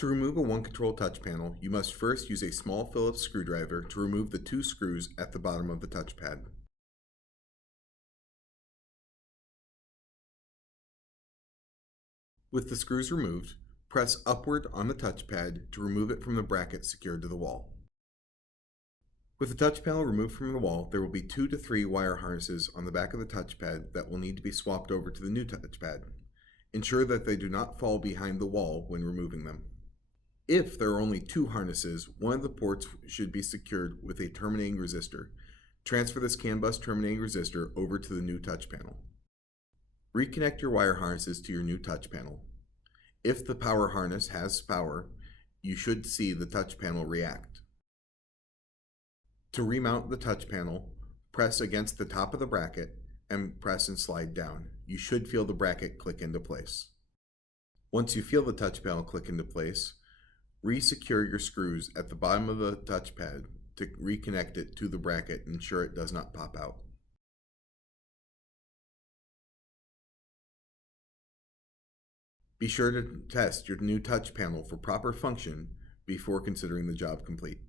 To remove a OneControl touch panel, you must first use a small Phillips screwdriver to remove the two screws at the bottom of the touchpad. With the screws removed, press upward on the touchpad to remove it from the bracket secured to the wall. With the touch panel removed from the wall, there will be 2 to 3 wire harnesses on the back of the touchpad that will need to be swapped over to the new touchpad. Ensure that they do not fall behind the wall when removing them. If there are only 2 harnesses, one of the ports should be secured with a terminating resistor. Transfer this CAN bus terminating resistor over to the new touch panel. Reconnect your wire harnesses to your new touch panel. If the power harness has power, you should see the touch panel react. To remount the touch panel, press against the top of the bracket and press and slide down. You should feel the bracket click into place. Once you feel the touch panel click into place, re-secure your screws at the bottom of the touchpad to reconnect it to the bracket and ensure it does not pop out. Be sure to test your new touch panel for proper function before considering the job complete.